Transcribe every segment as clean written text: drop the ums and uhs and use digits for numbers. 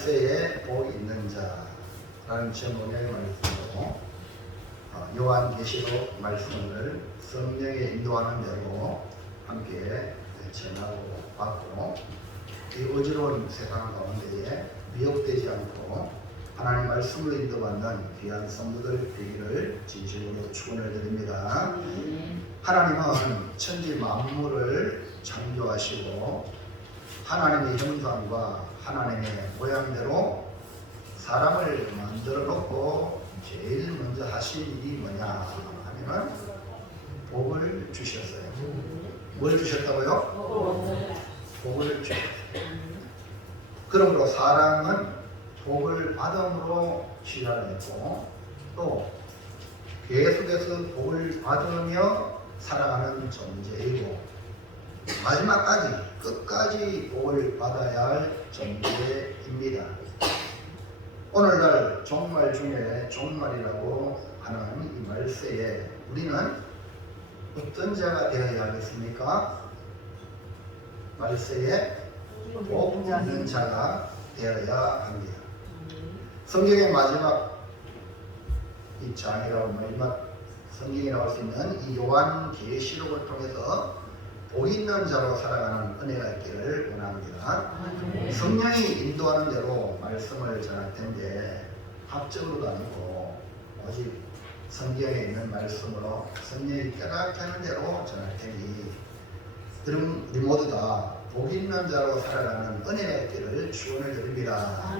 말세에 복 있는 자라는 제목의 말씀으로 요한계시록 말씀을 성령에 인도하는 대로 함께 전하고 받고 이 어지러운 세상 가운데에 미혹되지 않고 하나님 말씀을 인도받는 귀한 성도들 되기를 진심으로 축원을 드립니다. 하나님은 천지 만물을 창조하시고 하나님의 형상과 하나님의 모양대로 사람을 만들어 놓고 제일 먼저 하신 일이 뭐냐 하면은 복을 주셨어요. 뭘 주셨다고요? 복을 주셨어요. 그러므로 사람은 복을 받음으로 시작했고 또 계속해서 복을 받으며 살아가는 존재이고 마지막까지 끝까지 복을 받아야 할 존재입니다. 오늘날 종말 중에 종말이라고 하는 이 말세에 우리는 어떤 자가 되어야 하겠습니까? 말세에 복 있는 자가 되어야 합니다. 성경의 마지막 이 장이라고 마지막 성경이라고 할 수 있는 이 요한계시록을 통해서 복 있는 자로 살아가는 은혜가 있기를 원합니다. 성령이 인도하는 대로 말씀을 전할 텐데 합적으로도 아니고 오직 성경에 있는 말씀으로 성령이 깨닫게 하는 대로 전할 테니 그럼 우리 모두 다 복 있는 자로 살아가는 은혜가 있기를 축원을 드립니다.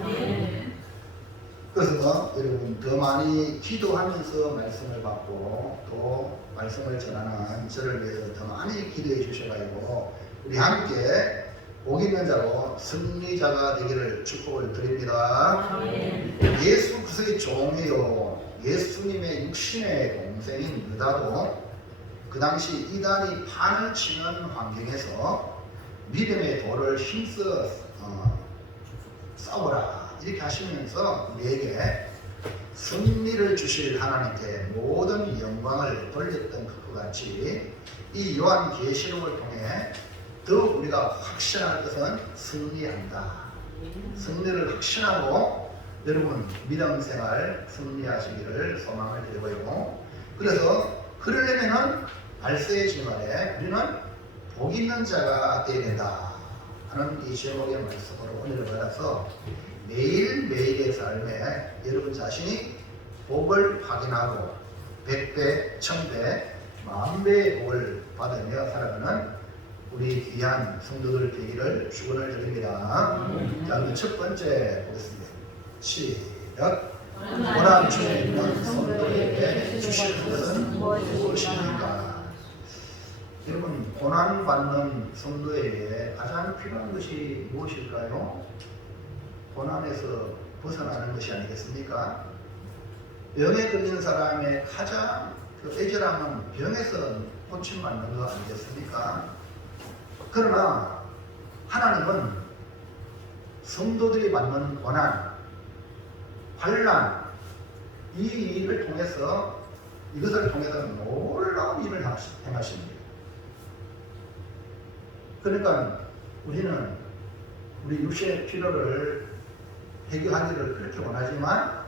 그래서 여러분 더 많이 기도하면서 말씀을 받고 또 말씀을 전하는 저를 위해서 더 많이 기도해 주셔가지고 우리 함께 복 있는 자로 승리자가 되기를 축복을 드립니다. 예수 그리스도의 종이요 예수님의 육신의 동생인 유다도 그 당시 이단이 판을 치는 환경에서 믿음의 도를 힘써 싸워라 이렇게 하시면서 우리에게 승리를 주실 하나님께 모든 영광을 돌렸던 것과 같이 이 요한계시록을 통해 더욱 우리가 확신할 것은 승리한다. 승리를 확신하고 여러분 믿음생활 승리하시기를 소망을 드리고요. 그래서 그러려면은 말세의 주말에 우리는 복 있는 자가 되어야 된다 하는 이 제목의 말씀으로 오늘을 받아서 매일매일의 삶에 여러분 자신이 복을 확인하고 100배, 1000배, 10,000배의 복을 받으며 살아가는 우리 귀한 성도들 되기를 축원을 드립니다. 자, 첫 번째 보겠습니다. 시작. 고난 중에 있는 성도에게 주실 것은 무엇입니까? 여러분 고난받는 성도에게 가장 필요한 것이 무엇일까요? 고난에서 벗어나는 것이 아니겠습니까? 병에 걸린 사람의 가장 애절함은 병에서 고침받는 거 아니겠습니까? 그러나 하나님은 성도들이 받는 고난, 환난 이 일을 통해서 이것을 통해서 놀라운 일을 행하십니다. 그러니까 우리는 우리 육신의 필요를 해결하기를 그렇게 원하지만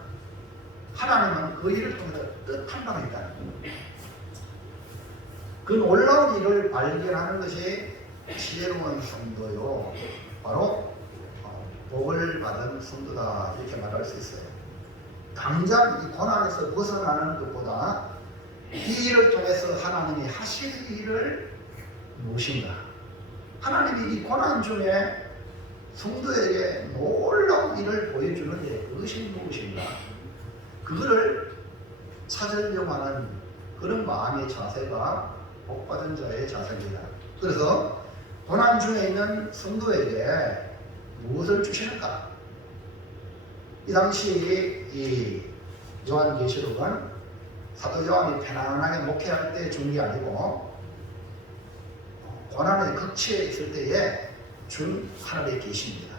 하나님은 그 일을 통해서 뜻한 바가 있다는 거예요. 그 놀라운 일을 발견하는 것이 지혜로운 성도요 바로 복을 받은 성도다 이렇게 말할 수 있어요. 당장 이 고난에서 벗어나는 것보다 이 일을 통해서 하나님이 하실 일을 무엇인가, 하나님이 이 고난 중에 성도에게 놀라운 일을 보여주는데 그것이 무엇인가, 그거를 찾으려고 하는 그런 마음의 자세가 복받은 자의 자세입니다. 그래서 고난 중에 있는 성도에게 무엇을 주시는가? 이 당시 이 요한계시록은 사도 요한이 편안하게 목회할 때 준 게 아니고 고난의 극치에 있을 때에 준 하나님의 계시입니다.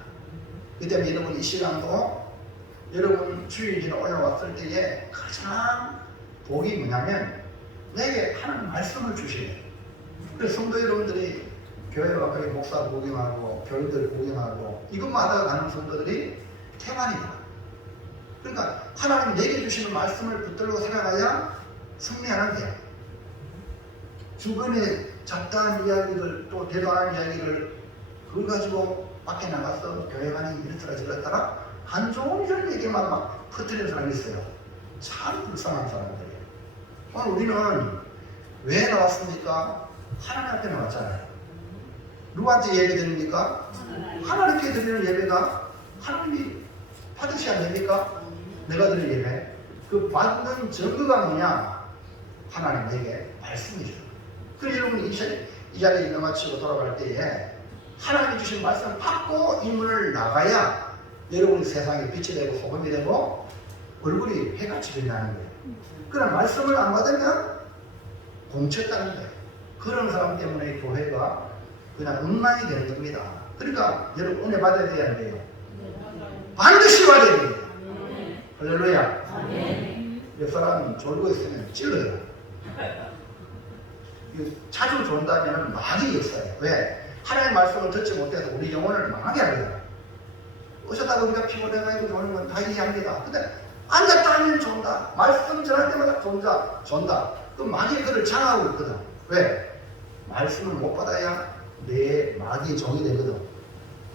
그 때문에 여러분 이 시간도 여러분 주일에 올라왔을 때에 가장 복이 뭐냐면 내게 하나님 말씀을 주시래요. 그래서 성도 여러분들이 교회 와서 목사 구경하고 교인들 구경하고 이것만 하다가 가는 성도들이 태만이다. 그러니까 하나님 내게 주시는 말씀을 붙들고 살아가야 승리하는 거야. 주변에 잡다한 이야기를 또 대단한 이야기를 그걸 가지고 밖에 나가서 교회 가니 이렇더라 저렇더라 한 종일 얘기만 막 퍼뜨리는 사람이 있어요. 참 불쌍한 사람들이에요. 오늘 우리는 왜 나왔습니까? 하나님 앞에 나왔잖아요. 누구한테 예배 드립니까? 하나님께 드리는 예배가 하나님이 받으셔야 됩니까? 내가 드릴 예배. 그 받는 증거가 뭐냐? 하나님에게 말씀이죠. 그래서 여러분 이 자리에 있는 마치고 돌아갈 때에 하나님이 주신 말씀을 받고 이 문을 나가야 여러분이 세상에 빛이 되고 소금이 되고 얼굴이 해같이 빛나는 거예요. 그런 말씀을 안 받으면 공쳤다는 거예요. 그런 사람 때문에 교회가 그냥 엉망이 되는 겁니다. 그러니까 여러분 은혜 받아야 돼야 돼요. 반드시 받아야 돼요. 할렐루야. 옆 사람이 졸고 있으면 찔러요. 자주 존다면 막이 없어요. 왜? 하나님의 말씀을 듣지 못해서 우리 영혼을 망하게 합니다. 어쩌다가 우리가 피곤해가지고 조는 건 다 이해합니다. 근데 앉았다 하면 존다. 말씀 전할 때마다 존다. 그럼 막이 그를 장하고 있거든. 왜? 말씀을 못 받아야 내 마귀의 종이 되거든.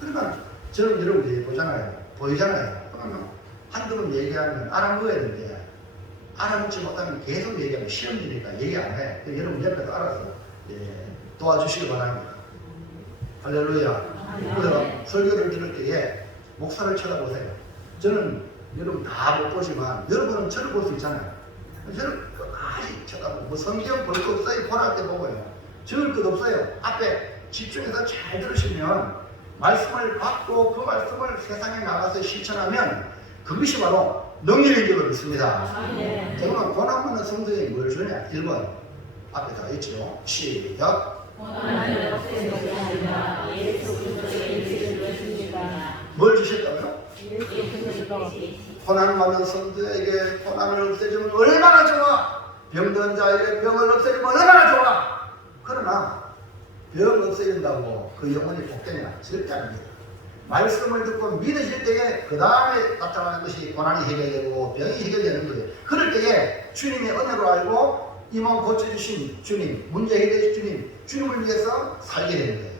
그러니까 저는 여러분들이 보이잖아요. 그러면 한두 번 얘기하면 알아먹어야 되는데 알아먹지 못하면 계속 얘기하면 시험이니까 얘기 안 해. 여러분 옆에서 알아서 도와주시기 바랍니다. 할렐루야. 그래서 설교를 들을 때에 목사를 쳐다보세요. 저는 여러분 다 못 보지만 여러분은 저를 볼 수 있잖아요. 저를 끝까지 쳐다보고 뭐 성경 볼 거 없어요. 보랄 때 보고요. 적을 것 없어요. 앞에 집중해서 잘 들으시면 말씀을 받고 그 말씀을 세상에 나가서 실천하면 그것이 바로 능력인 줄로 믿습니다. 정말 고난 많은 성도에 뭘 주냐? 1번 앞에 다 있죠. 시작. 뭘 주셨다고요? 고난 많은 성도에게 고난을 없애주면 얼마나 좋아. 병든 자에게 병을 없애주면 얼마나 좋아. 그러나 병 없애준다고 그 영혼이 복되냐? 절대 아닙니다. 말씀을 듣고 믿으실 때에 그 다음에 나타나는 것이 고난이 해결되고 병이 해결되는 거예요. 그럴 때에 주님의 은혜로 알고 이 몸 고쳐주신 주님, 문제 해결해 주신 주님을 위해서 살게 되는 거예요.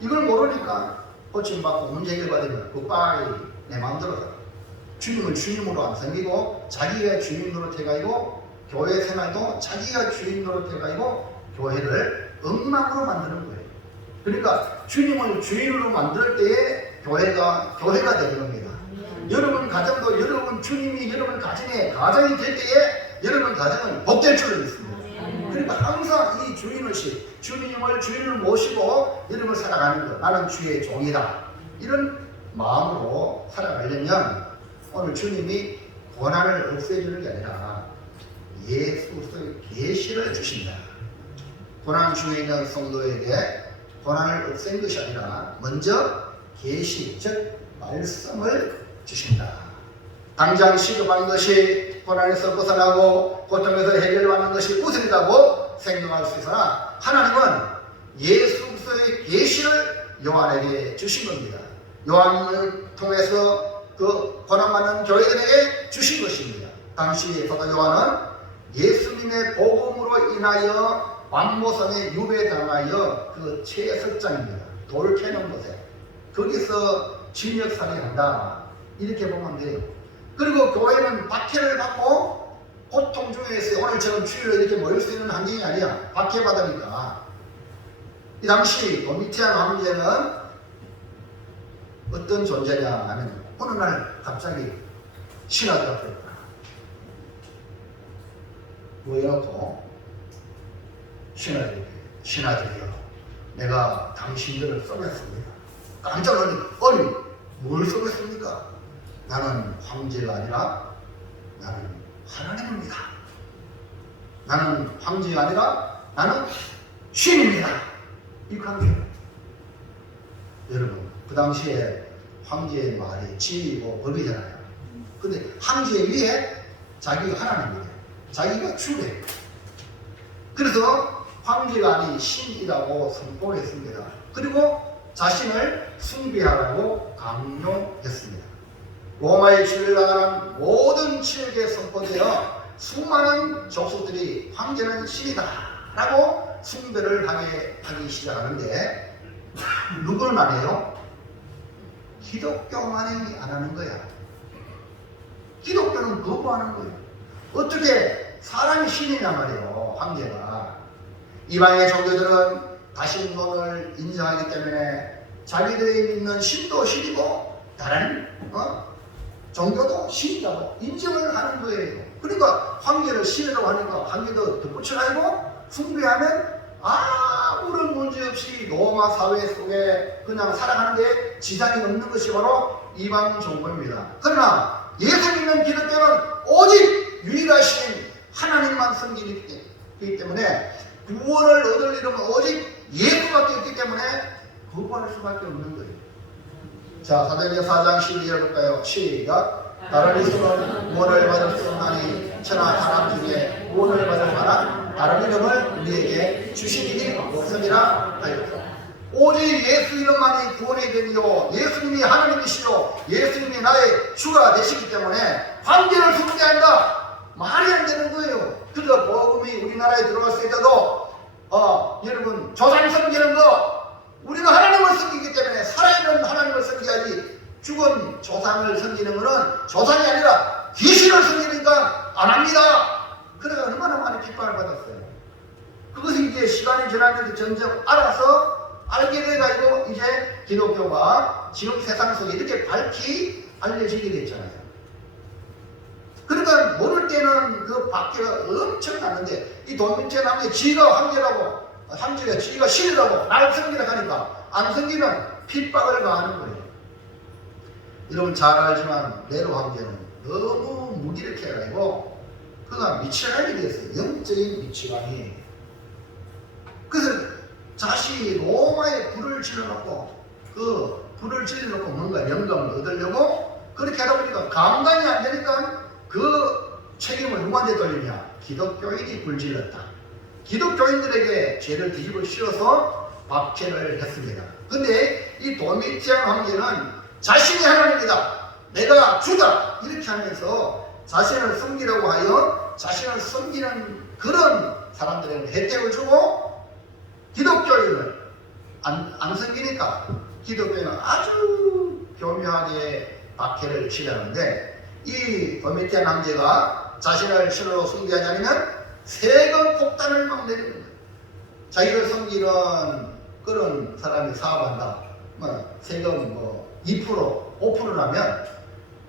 이걸 모르니까 고침받고 문제 해결받으면 굿바이 내 마음대로 살아. 주님을 주님으로 안 섬기고 자기가 주인 노릇해가지고 교회 생활도 자기가 주인 노릇해가지고 교회를 엉망으로 만드는 거예요. 그러니까 주님을 주인으로 만들 때에 교회가 되는 겁니다. 여러분 가정도 여러분 주님이 여러분 가정에 가정이 될 때에 여러분 가정은 복될 줄을 믿습니다. 그러니까 항상 이 주인의식, 주님을 주인을 모시고 여러분을 살아가는 것. 나는 주의 종이다. 이런 마음으로 살아가려면 오늘 주님이 고난을 없애주는 게 아니라 예수의 계시를 주신다. 고난 중에 있는 성도에게 고난을 없앤 것이 아니라 먼저 계시, 즉 말씀을 주신다. 당장 시급한 것이 고난에서 벗어나고 고통에서 해결받는 것이 우선이라고 생각할 수 있으나 하나님은 예수 그리스도의 계시를 요한에게 주신 겁니다. 요한을 통해서 그 고난받는 교회들에게 주신 것입니다. 당시 사도 요한은 예수님의 복음으로 인하여 만모성에 유배당하여 그 채석장입니다. 돌 캐는 곳에 거기서 진역살이한다 이렇게 보면 돼요. 그리고 교회는 박해를 받고 고통 중에 있어요. 오늘처럼 주일로 이렇게 모일 수 있는 환경이 아니야. 박해받으니까. 이 당시 도미티안 황제는 어떤 존재냐 하면 어느 날 갑자기 신하들 앞에 모여놓고 신하들이요, 내가 당신들을 쏘겠습니다. 깜짝 놀라니, 아니 뭘 쏘겠습니까? 나는 황제가 아니라 나는 하나님입니다. 나는 황제가 아니라 나는 신입니다. 이 관계예요. 여러분 그 당시에 황제의 말이 지위고 법이잖아요. 근데 황제 위에 자기가 하나님이에요. 자기가 주래요. 그래서 황제가 아닌 신이라고 선포했습니다. 그리고 자신을 숭배하라고 강요했습니다. 로마에 출려나가는 모든 지역에 선포되어 수많은 족속들이 황제는 신이다 라고 숭배를 하기 시작하는데 누구는 안 해요? 기독교만이 안 하는 거야. 기독교는 거부하는 거예요. 어떻게 사람이 신이냐 말이에요. 황제가. 이방의 종교들은 다신론을 인정하기 때문에 자기들이 믿는 신도 신이고 다른 종교도 신이라고 인정을 하는 거예요. 그러니까 황제를 신이라고 하니까 황제도 덧붙여가지고 숭배하면 아무런 문제 없이 로마 사회 속에 그냥 살아가는데 지장이 없는 것이 바로 이방 종교입니다. 그러나 예수 믿는 기독교는 오직 유일하신 하나님만 섬기기 때문에 구원을 얻을 이름은 오직 예수밖에 없기 때문에 거부할 수밖에 없는 거예요. 자, 사도행전 4장 12절 볼까요? 시작. 다른 이름은 구원을 받을 수 없나니 천하 사람 중에 구원을 받을 만한 다른 이름을 우리에게 주시니 없음이라 하였다. 오직 예수 이름만이 구원이 되니요 예수님이 하나님이시요 예수님이 나의 주가 되시기 때문에 황제를 숭배한다 말이 안 되는 거예요. 그래서 복음이 우리나라에 들어왔을 때도 여러분 조상 섬기는 거 우리는 하나님을 섬기기 때문에 살아있는 하나님을 섬겨야지 죽은 조상을 섬기는 것은 조상이 아니라 귀신을 섬기니까 안 합니다. 그래서 얼마나 많이 핍박을 받았어요. 그것이 이제 시간이 지나면서 점점 알게 돼가지고 이제 기독교가 지금 세상 속에 이렇게 밝히 알려지게 됐잖아요. 그러니까 모를 때는 그 박해가 엄청 나는데 이 도민체 남의 지가 황제라고 황제가 지가 신이라고 날 섬기라고 하니까 안 섬기면 핍박을 가하는 거예요. 여러분 잘 알지만 네로 황제는 너무 무기력해 가지고 그가 미치광이 됐어요. 영적인 미치광이. 그래서 자신이 로마에 불을 질러놓고 그 불을 질러놓고 뭔가 영감을 얻으려고 그렇게 하다 보니까 감당이 안 되니까 그 책임을 누구한테 돌리냐? 기독교인이 불질렀다. 기독교인들에게 죄를 뒤집어 씌워서 박해를 했습니다. 근데 이 도미티안 황제는 자신이 하나님이다. 내가 주다. 이렇게 하면서 자신을 섬기려고 하여 자신을 섬기는 그런 사람들에게 혜택을 주고 기독교인을 안 섬기니까 기독교인은 아주 교묘하게 박해를 치려는데 이 도미티안 황제가 자신을 신으로 숭배하지 않으면 세금 폭탄을 막 내리는 거예요. 자기를 섬기는 그런 사람이 사업한다. 세금 2%, 5%라면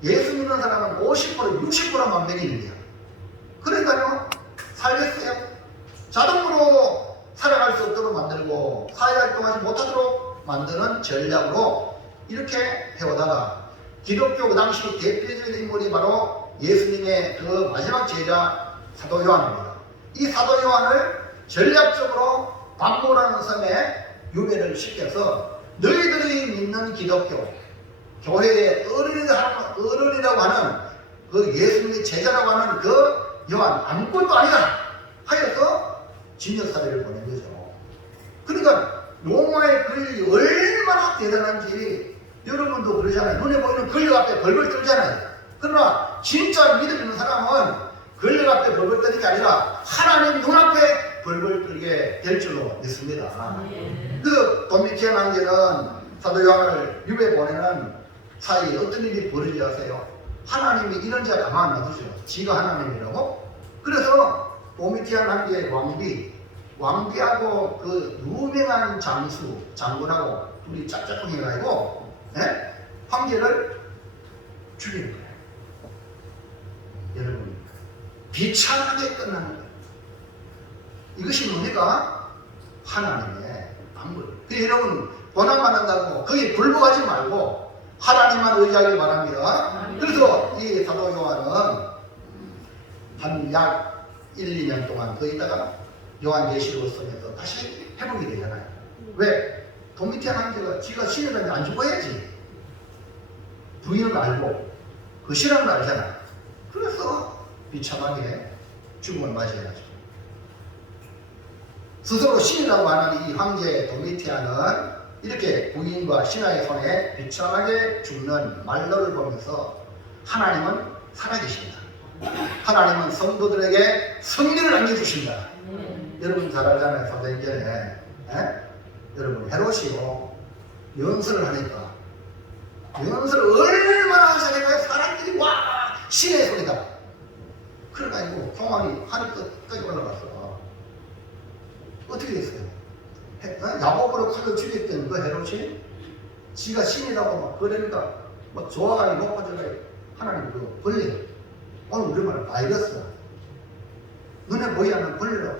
예수 믿는 사람은 50%, 60%만 매기는 거야. 그러니까요, 살겠어요? 자동으로 살아갈 수 없도록 만들고 사회활동하지 못하도록 만드는 전략으로 이렇게 해오다가 기독교 그 당시 대표적인 인물이 바로 예수님의 그 마지막 제자 사도 요한입니다. 이 사도 요한을 전략적으로 박모라는 섬에 유배를 시켜서 너희들이 믿는 기독교 교회의 어른이라고 하는 그 예수님의 제자라고 하는 그 요한 아무것도 아니다 하여서 진역사례를 보낸 거죠. 그러니까 로마의 권력이 얼마나 대단한지 여러분도 그러잖아요. 눈에 보이는 권력 앞에 벌벌 떨잖아요. 그러나 진짜 믿음 있는 사람은 권력 앞에 벌벌 떠는 게 아니라 하나님 눈앞에 벌벌 떨게 될 줄로 믿습니다. 그 도미티안 황제는 사도 요한을 유배 보내는 사이에 어떤 일이 벌어지지 아세요? 하나님이 이런 자 가만 안 놔두죠. 지가 하나님이라고. 그래서 도미티안 황제의 왕비하고 그 유명한 장군하고 둘이 짝짝꿍 해가지고 황제를 죽이는 거예요. 여러분 비참하게 끝나는 거예요. 이것이 뭡니까? 하나님의 방법. 그래서 여러분 고난 받는다고 거기 굴복하지 말고 하나님만 의지하길 바랍니다. 그래서 이 사도 요한은 한 약 1, 2년 동안 거기다가 요한계시록을 쓰면서 다시 회복이 되잖아요. 왜? 도미티안 황제가 지가 신이라면 안 죽어야지. 부인을 알고 그 신앙을 알잖아요. 그래서 비참하게 죽음을 맞이해야죠. 스스로 신이라고 하는 이 황제 도미티안은 이렇게 부인과 신하의 손에 비참하게 죽는 말로를 보면서 하나님은 살아계십니다. 하나님은 성도들에게 승리를 안겨주신다. 여러분 잘 알잖아요. 사도행전에 여러분 헤롯이요 연설을 하니까 연설을 얼마나 하시니까 사람들이 와 신의 소리다. 그래가지고 공항이 하늘 끝까지 올라갔어. 어떻게 됐어요? 야곱으로 칼로 죽였던 그 헤롯이 지가 신이라고 막 그러니까 막 조화가 높아져가 하나님 그 벌레 오늘 우리말로 바이러스 눈에 보이지 않는 벌레로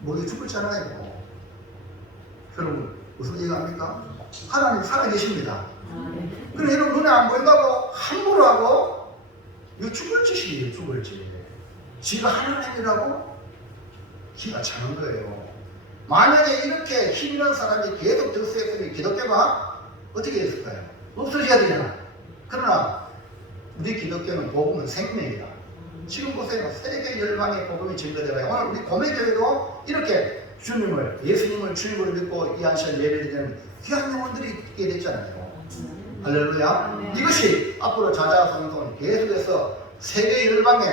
목이 죽을잖아요. 여러분 무슨 얘기 합니까? 하나님 살아계십니다. 그래 여러분 눈에 안 보인다고 함부로 하고 이거 죽을 짓이에요. 죽을 짓. 지가 하나님이라고 기가 차는 거예요. 만약에 이렇게 힘 있는 사람이 계속 득세했으면 기독교가 어떻게 됐을까요? 없어져야 되잖아. 그러나 우리 기독교는 복음은 생명이다. 지금 보세요. 세계 열방의 복음이 증거되어요. 오늘 우리 고매교회도 이렇게 주님을 예수님을 주님으로 믿고 이 한 시간 예배드리는 귀한 영혼들이 있게 됐잖아요. 할렐루야. 이것이 앞으로 자자손손 계속해서 세계 열방에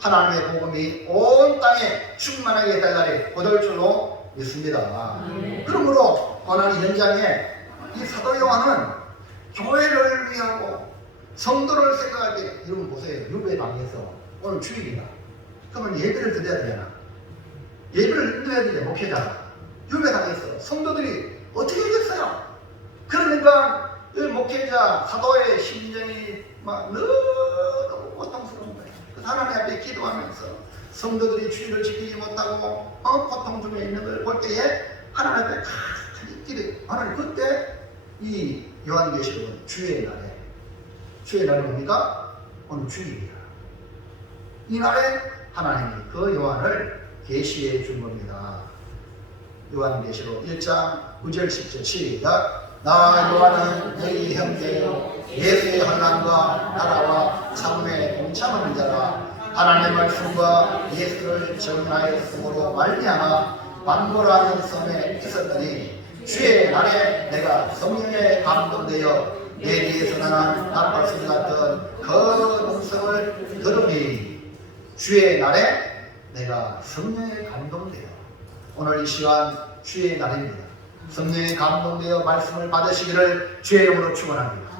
하나님의 복음이 온 땅에 충만하게 될 날이 곧올 줄로 믿습니다. 그러므로 고난 현장에 이 사도 요한은 교회를 위하고 성도를 생각할 때 여러분 보세요. 유배당해서 오늘 주일이다. 그러면 예배를 드려야 되잖아. 예배를 드려야 되잖아. 목회자가 유배당해서 성도들이 어떻게 하겠어요? 그러니까 이 목회자 사도의 심정이 막 너무 고통스러운 거예요. 하나님 앞에 기도하면서 성도들이 주의를 지키지 못하고 고통 중에 있는 걸 볼 때에 하나님 앞에 가만히 기도. 하나님 그때 이 요한계시록은 주의 날이 뭡니까? 오늘 주일이다. 이 날에 하나님이 그 요한을 계시해 준 겁니다. 요한계시록 1장 9절 10절 시작. 나 요한은 너희 형제요 예수의 환난과 나라와 참음에 동참하는 자라. 하나님의 말씀과 예수를 전하였으므로 말미암아 반고라는 섬에 있었더니 주의 날에 내가 성령에 감동되어 내 뒤에서 나는 나팔소리 같은 그 음성을 들으니 주의 날에 내가 성령에 감동되어 오늘 이 시간 주의 날입니다. 성령에 감동되어 말씀을 받으시기를 주의 이름으로 축원합니다.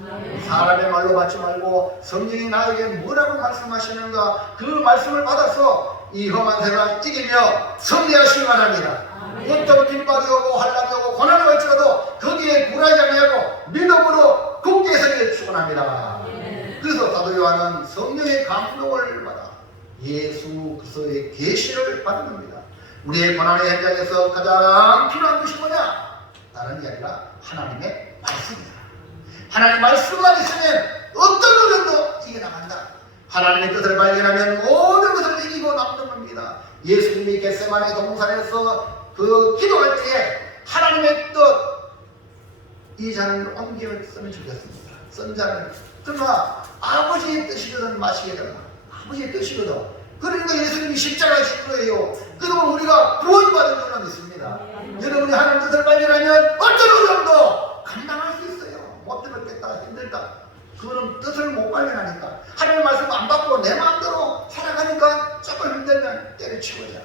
사람의 말로 받지 말고 성령이 나에게 뭐라고 말씀하시는가 그 말씀을 받아서 이 험한 세상 이기며 승리하시기 바랍니다. 어떤 빈박이 오고 환난이 오고 고난이 올지라도 거기에 굴하지 아니하고 믿음으로 굳게 서기를 축원합니다. 그래서 사도 요한은 성령의 감동을 받아 예수 그리스도의 계시를 받은 겁니다. 우리의 고난의 현장에서 가장 필요한 것이 뭐냐? 다른 게 아니라 하나님의 말씀입니다. 하나님 말씀만 있으면 어떤 어려움도 이겨나간다. 하나님의 뜻을 발견하면 모든 것을 이기고 남는 겁니다. 예수님이 겟세마네 동산에서 그 기도할 때에 하나님의 뜻 이 잔을 옮겼으면 좋겠습니다. 쓴 잔을. 그러나 아버지의 뜻이거든 마시게 되라. 아버지의 뜻이거든. 그러니까 예수님이 십자가에 진 거예요. 그러면 우리가 구원받은 줄은 믿습니다. 여러분이 하나님 뜻을 발견하면 어떤 어려움도 감당할 수 있어요. 못 들었겠다 힘들다. 그거는 뜻을 못 발견하니까 하나님 말씀 안 받고 내 마음대로 살아가니까 조금 힘들면 때려치워야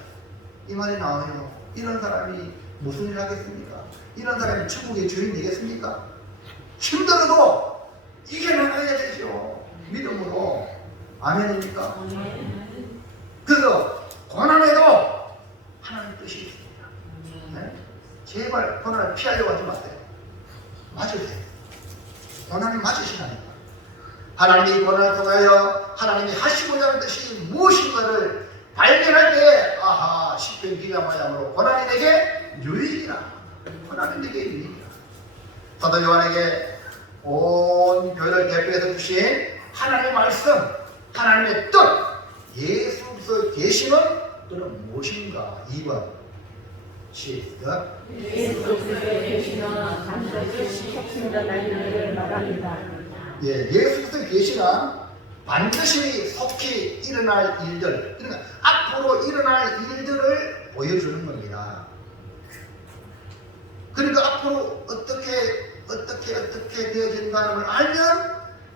이 말이 나와요. 이런 사람이 무슨 일 하겠습니까? 이런 사람이 천국의 주인 되겠습니까? 힘들어도 이겨나가야 되죠. 믿음으로. 아멘입니까? 그래서 고난에도 하나님 뜻이 있습니다. 네? 제발 고난을 피하려고 하지 마세요. 맞으세요. 고난이 맞으시라니까. 하나님이 이 고난을 통하여 하나님이 하시고자 하는 뜻이 무엇인가를 발견할 때 아하 시편 기가마야므로 고난이 내게 유익이라. 고난이 내게 유익이라. 사도 요한에게 온 교회를 대표해서 주신 하나님의 말씀, 하나님의 뜻, 예수 그리스도의 계시는 또는 무엇인가? 2번 시작. 예수 그리스도의 계시는 반드시 속히 일어날 일을 말합니다. 예, 예수 그리스도의 계시는 반드시 속히 일어날 일들, 그러니까 앞으로 일어날 일들을 보여주는 겁니다. 그러니까 앞으로 어떻게 되어진다는 걸 알면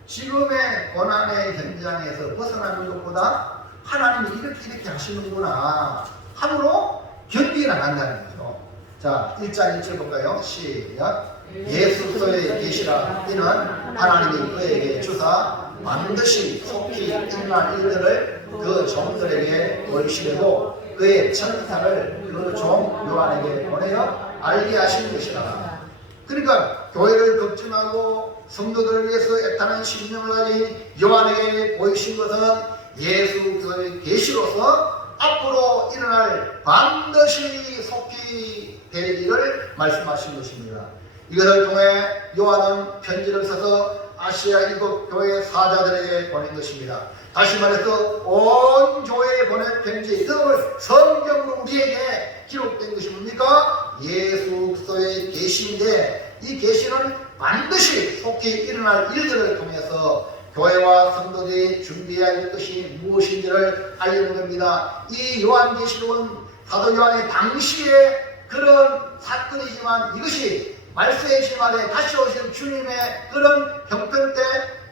지금의 고난의 현장에서 벗어나는 것보다 하나님이 이렇게 하시는구나 함으로 견디게 나간다는 거죠. 자, 1장 1절 볼까요? 시작. 예수 그리스도의 계시라. 이는 하나님이 그에게 주사 반드시 속히 일어날 일들을 그 종들에게 보이시려고 그의 천사를 그 종 요한에게 보내어 알게 하신 것이라. 그러니까 교회를 걱정하고 성도들을 위해서 애타는 심령을 가진 요한에게 보이신 것은 예수 그리스도의 계시로서 앞으로 일어날 반드시 속히 될 일을 말씀하신 것입니다. 이것을 통해 요한은 편지를 써서 아시아 일곱 교회 사자들에게 보낸 것입니다. 다시 말해서 온 교회에 보낸 편지, 그걸 성경으로 우리에게 기록된 것이 뭡니까? 예수 그리스도의 계시인데, 이 계시는 반드시 속히 일어날 일들을 통해서 교회와 성도들이 준비해야 할 것이 무엇인지를 알려는 겁니다. 이 요한계시록은 사도 요한의 당시의 그런 사건이지만 이것이 말세의 말에 다시 오신 주님의 그런 형편 때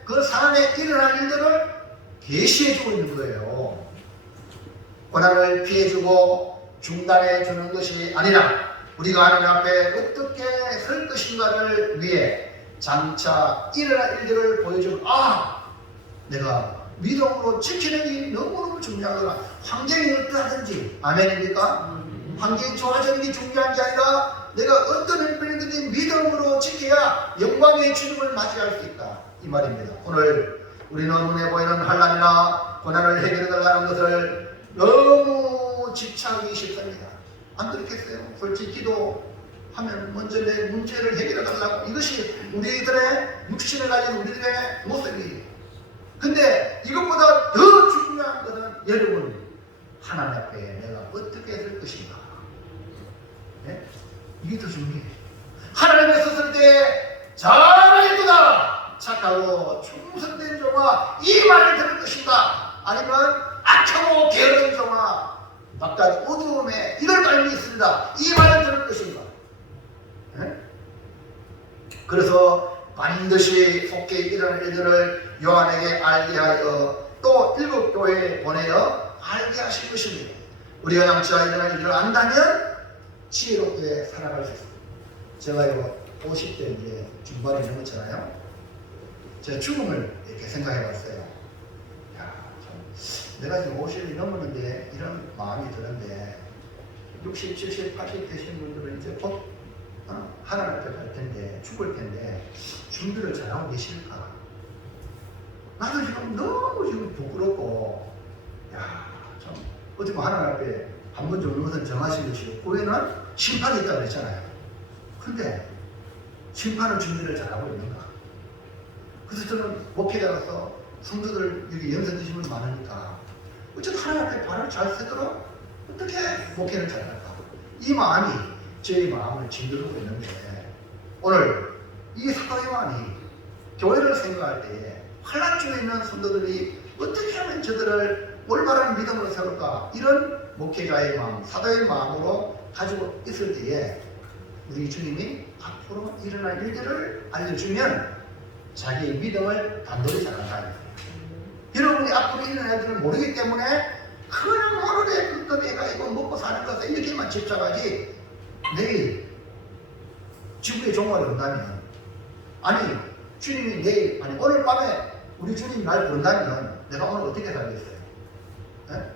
그 사안에 일어날 일들을 계시해주고 있는 거예요. 고난을 피해주고 중단해주는 것이 아니라 우리가 하나님 앞에 어떻게 설 것인가를 위해 장차 일어날 일들을 보여주고, 내가 믿음으로 지키는 일이 너무너무 중요하구나. 환경이 어떠하든지, 아멘입니까? 환경이 좋아지는 게 중요한 게 아니라 내가 어떤 형편이든지 믿음으로 지켜야 영광의 주님을 맞이할 수 있다, 이 말입니다. 오늘 우리는 눈에 보이는 환난이나 고난을 해결해달라는 것을 너무 집착하기 쉽습니다. 안 그렇겠어요? 솔직히 기도하면 먼저 내 문제를 해결해달라고, 이것이 우리들의 육신을 가진 우리들의 모습이에요. 근데 이것보다 더 중요한 것은 여러분, 하나님 앞에 내가 어떻게 설 것인가, 네? 이게 더 중요해요. 하나님 앞에 섰을 때 잘하였도다, 착하고 충성된 종아, 이 말을 들을 것인가, 아니면 악하고 게으른 종아, 바깥 어두움에 이럴 삶이 있습니다, 이 말을 들을 것인가, 네? 그래서 반드시 속히 일어날 일들을 요한에게 알게 하여 또 일곱 교회에 보내어 알게 하신 것입니다. 우리가 장차 일어날 일을 안다면 지혜롭게 살아갈 수 있습니다. 제가 이거 50대 이제 중반이 넘었잖아요. 제가 죽음을 이렇게 생각해 봤어요. 내가 지금 50이 넘었는데 이런 마음이 드는데 60, 70, 80 되신 분들은 이제 곧 하나님 앞에 갈 텐데, 죽을 텐데 준비를 잘하고 계실까? 나도 지금 너무 지금 부끄럽고, 참 어떻게 보면 하나님 앞에 한 번 정도 것은 정하신 것이고 후에는 심판이 있다고 그랬잖아요. 근데 심판을 준비를 잘하고 있는가? 그래서 저는 목회자로서 성도들 여기 연세 드신 분 많으니까 어쨌든 하나님 앞에 발을 잘 세도록 어떻게 목회를 잘할까? 이 마음이 저희 마음을 짓누르고 있는데, 오늘 이 사도 요한이 교회를 생각할 때에 환난 중에 있는 성도들이 어떻게 하면 저들을 올바른 믿음으로 세울까, 이런 목회자의 마음, 사도의 마음으로 가지고 있을 때에 우리 주님이 앞으로 일어날 일들을 알려주면 자기의 믿음을 단도리 잘한다는 거예요. 여러분이 앞으로 일어날 일을 모르기 때문에 그냥 오늘의 끝끝에가 이거 먹고 사는 것에 이렇게만 집착하지, 내일 지구의 종말이 온다면, 아니 주님이 내일, 아니 오늘 밤에 우리 주님이 날 부른다면 내가 오늘 어떻게 살겠어요? 네?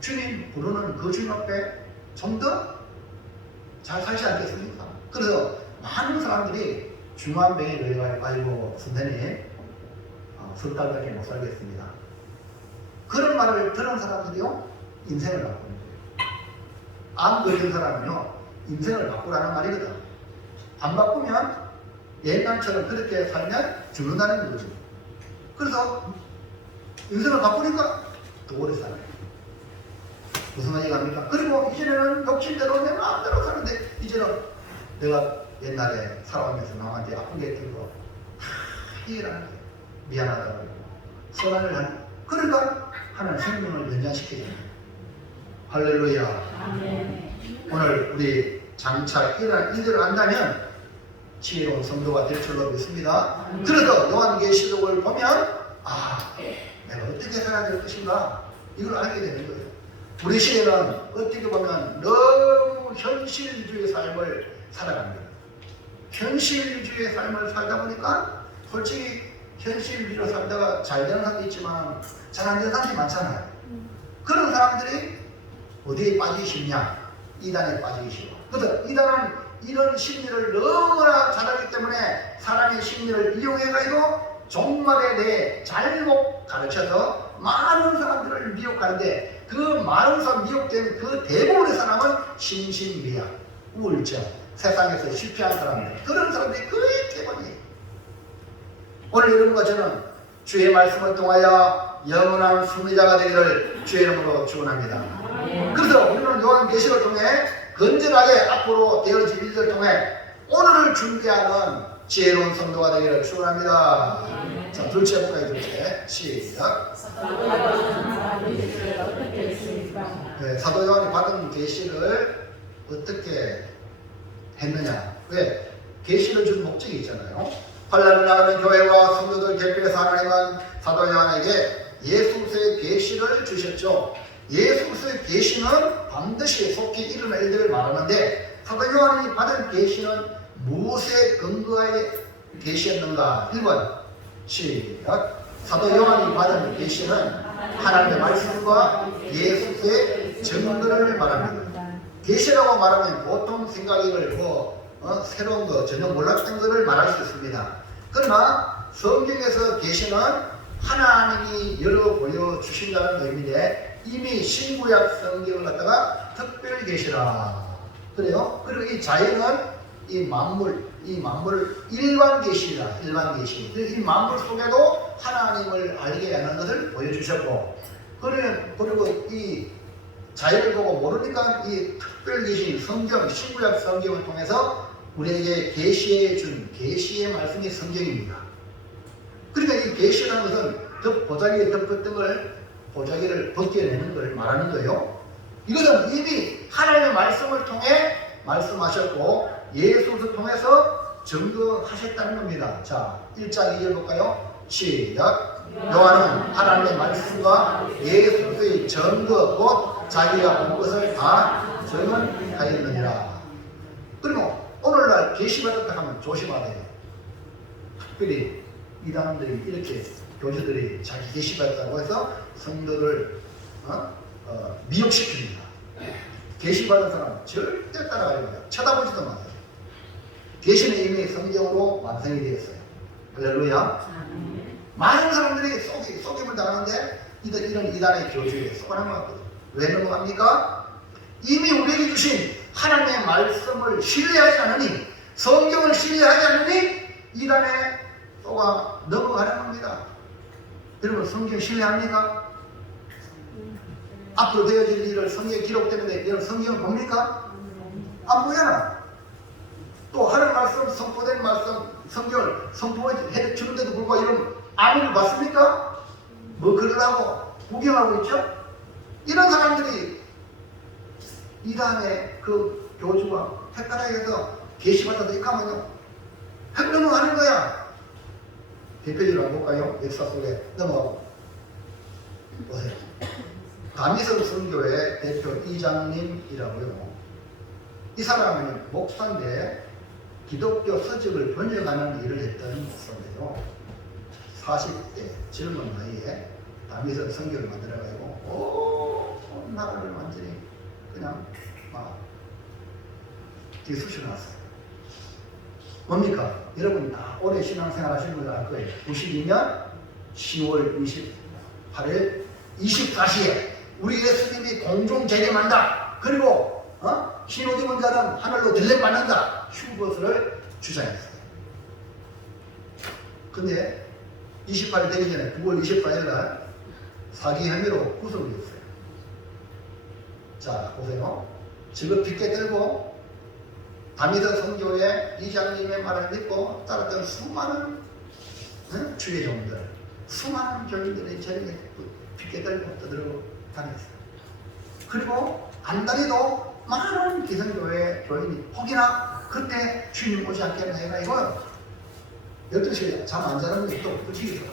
주님 부르는 그 주님 앞에 좀 더 잘 살지 않겠습니까? 그래서 많은 사람들이 중환병에 걸려가지고, 아이고 선생님 석 달밖에 못 살겠습니다, 그런 말을 들은 사람들이요, 인생을 바꾸는 거예요. 암 걸린 사람은요, 인생을 바꾸라는 말이거든. 안 바꾸면 옛날처럼 그렇게 살면 죽는다는 거죠. 그래서 인생을 바꾸니까 더 오래 살아요. 무슨 말이 갑니까? 그리고 이제는 욕심대로 내 마음대로 사는데, 이제는 내가 옛날에 살아가면서 남한테 아픈 게 들고 이해라는 거예요. 미안하다고 선언을 하는, 그러니까 하나님 생명을 연장시키잖아요. 할렐루야. 아멘. 오늘 우리 장차 일어날 일들을 안다면 지혜로운 성도가 될 줄로 믿습니다. 그래서 요한계시록을 보면 내가 어떻게 살아야 될 것인가 이걸 알게 되는 거예요. 우리 시대는 어떻게 보면 너무 현실주의 삶을 살아갑니다. 현실주의 삶을 살다 보니까 솔직히 현실주의로 살다가 잘 되는 사람도 있지만 잘 안 되는 사람이 많잖아요. 그런 사람들이 어디에 빠지기 쉽냐? 이단에 빠지기 쉬워. 그래서 이단은 이런 심리를 너무나 잘하기 때문에 사람의 심리를 이용해가지고 종말에 대해 잘못 가르쳐서 많은 사람들을 미혹하는데, 그 많은 사람 미혹된 그 대부분의 사람은 심신미약, 우울증, 세상에서 실패한 사람들, 그런 사람들이 거의 대부분이에요. 오늘 여러분과 저는 주의 말씀을 통하여 영원한 승리자가 되기를 주의 이름으로 축원합니다. 그래서 우리는 요한계시를 통해 건전하게 앞으로 되어질 일들을 통해 오늘을 준비하는 지혜로운 성도가 되기를 축원합니다. 자, 둘째 해볼까요? 둘째. 시작. 네, 사도 요한이 받은 계시를 어떻게 했느냐? 왜? 계시를 준 목적이 있잖아요. 환난을 나가는 교회와 성도들 대표해서 하나님은 사도 요한에게 예수 그리스도의 계시를 주셨죠. 예수 그리스도의 계시는 반드시 속히 일어날 일들을 말하는데, 사도 요한이 받은 계시는 무엇에 근거하여 계시였는가? 1번 시작. 사도 요한이 받은 계시는 하나님의 말씀과 예수 그리스도의 증거를 말합니다. 계시라고 말하면 보통 생각이 걸고 새로운 거, 전혀 몰랐던 것을 말할 수 있습니다. 그러나 성경에서 계시는 하나님이 열어 보여주신다는 의미인데, 이미 신구약 성경을 갖다가 특별 계시라 그래요. 그리고 이 자연은 이 만물을 일반 계시라, 일반 계시. 이 만물 속에도 하나님을 알게 하는 것을 보여주셨고, 그리고 이 자연을 보고 모르니까 이 특별 계시 성경, 신구약 성경을 통해서 우리에게 계시해 준 계시의 말씀이 성경입니다. 그러니까 이 계시라는 것은 보자기에 덮었던 걸 보자기를 벗겨내는 걸 말하는 거예요. 이것은 이미 하나님의 말씀을 통해 말씀하셨고 예수를 통해서 증거하셨다는 겁니다. 자, 1장 2절 볼까요? 시작. 요한은 하나님의 말씀과 예수의 증거 곧 자기가 본 것을 다 증언하였느니라. 그리고 오늘날 계시받았다 하면 조심해야 돼요. 특별히 이단들이 이렇게 교주들이 자기 계시받았다고 해서 성도를 미혹시킵니다. 계시받은 사람 절대 따라가지 마세요. 쳐다보지도 마세요. 계시는 이미 성경으로 완성이 되었어요. 할렐루야. 많은 사람들이 속임을 당하는데 이런 이단의 교주에 속아난 것 같거든요. 왜 넘어갑니까? 이미 우리에게 주신 하나님의 말씀을 신뢰하지 않으니, 성경을 신뢰하지 않으니 이단에 속아 넘어가는 겁니다. 여러분, 성경 신뢰합니까? 앞으로 되어질 일을 성경에 기록되는데 여러분 성경을 봅니까? 안 보잖아. 또 하는 말씀, 선포된 말씀, 성경을 선포해 주는데도 불구하고 이런 아멘을 받습니까? 뭐 그러라고 구경하고 있죠? 이런 사람들이 이단의 그 교주와 헷갈려서 계시받아서 이렇게 하면요, 넘어가는 거야. 대표적으로 한번 볼까요? 역사 속에 넘어가고 보세요. 다미성 선교회 대표 이장님이라고요. 이 사람은 목사인데 기독교 서적을 번역하는 일을 했던 목사인데요. 40대 젊은 나이에 다미성 선교를 만들어가지고 온 나라를 완전히 그냥 막 뒤쑤셔놨어요. 뭡니까? 여러분 다 오래 신앙생활 하시는 분들 알 거예요. 92년 10월 28일 24시에 우리 예수님이 공중 재림한다. 그리고 신호등은 자는 하늘로 들림받는다. 휴거스를 주장했어요. 근데 28일 되기 전에 9월 24일 날 사기 혐의로 구속이 됐어요. 자, 보세요. 지금 빗게 들고 다미성 선교회 이장님의 말을 믿고 따랐던 수많은 주의 종들, 수많은 교인들이 저녁에 빗게 들고 떠들고 다녔어요. 그리고 안달이도 많은 기성교회 교인이 혹이나 그때 주님 오지 않겠나 해가 이거 12시에 잠 안 자는 게 또 붙이기 좋아.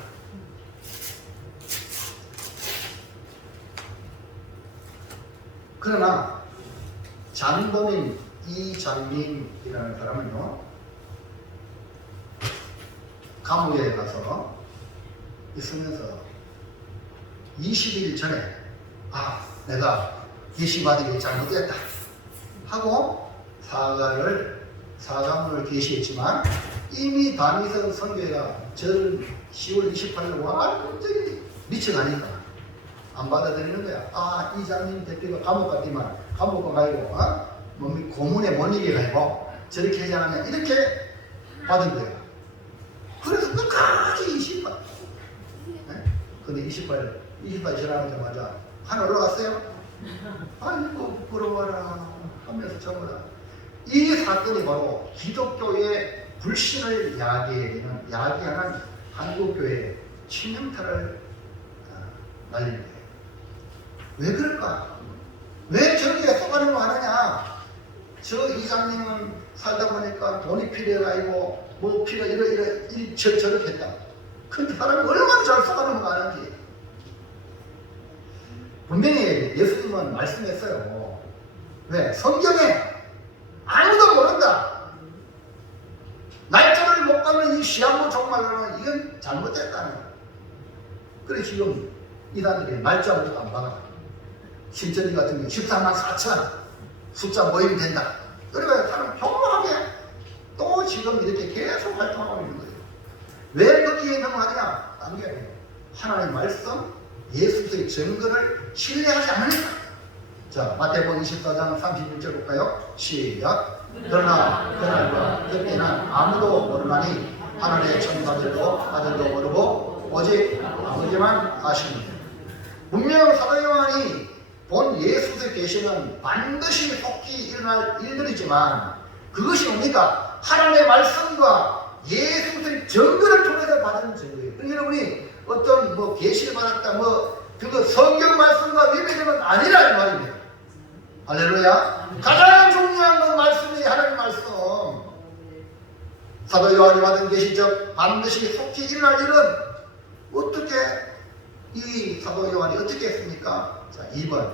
그러나 장본인 이장민이라는 사람은요, 감옥에 가서 있으면서 20일 전에 내가 계시받기 잘못했다 하고 사과문을 게시했지만 이미 담이성 선교회가 저를 10월 28일 완전히 미쳐가니까 안 받아들이는 거야. 이장님 대표가 감옥 갔지만 감옥 가고 고문에 못 이겨가지고 저렇게 하지 않으면 이렇게 받은 거야. 그래서 끝까지 28. 근데 28 지나자마자 하늘 올라갔어요. 아이고 부끄러워라 하면서 전부 다. 이 사건이 바로 기독교의 불신을 야기하는 한국교회의 치명타를 날린 거예요. 왜 그럴까? 왜 저렇게 쏘가는 거 하느냐? 저 이장님은 살다 보니까 돈이 필요해가지고 뭐 저렇게 했다. 근데 사람이 얼마나 잘 쏘가는 거 아는지. 분명히 예수님은 말씀했어요. 왜? 성경에 아무도 모른다. 날짜를 못 가는 이 시한부 종말로는 이건 잘못됐다는 거야. 그래 지금 이단들이 날짜부터 안 박아. 신천지 같은 경우 14만 4천 숫자 모이면 된다. 그러니까 사람 평범하게 또 지금 이렇게 계속 활동하고 있는 거예요. 왜 거기에 넘어가냐? 딴 게 아니에요. 하나님의 말씀, 예수의 증거를 신뢰하지 않으니까. 자, 마태복음 24장 31절 볼까요? 시작. 그러나 그날과 그때는 아무도 모르나니 하늘의 천사들도 아들도 모르고 오직 아버지만 아십니다. 분명 사도 요한이 본 예수의 계시는 반드시 속히 일어날 일들이지만 그것이 뭡니까? 하나님의 말씀과 예수의 증거를 통해서 받은 증거예요. 그러니까 여러분이 어떤 계시를 받았다 그거 성경 말씀과 위배되는 건 아니라 이 말입니다. 할렐루야. 가장 중요한 건 말씀이 하나님 말씀. 사도 요한이 받은 계시적 반드시 속히 일어날 일은 어떻게 이 사도 요한이 어떻게 했습니까? 자, 2번.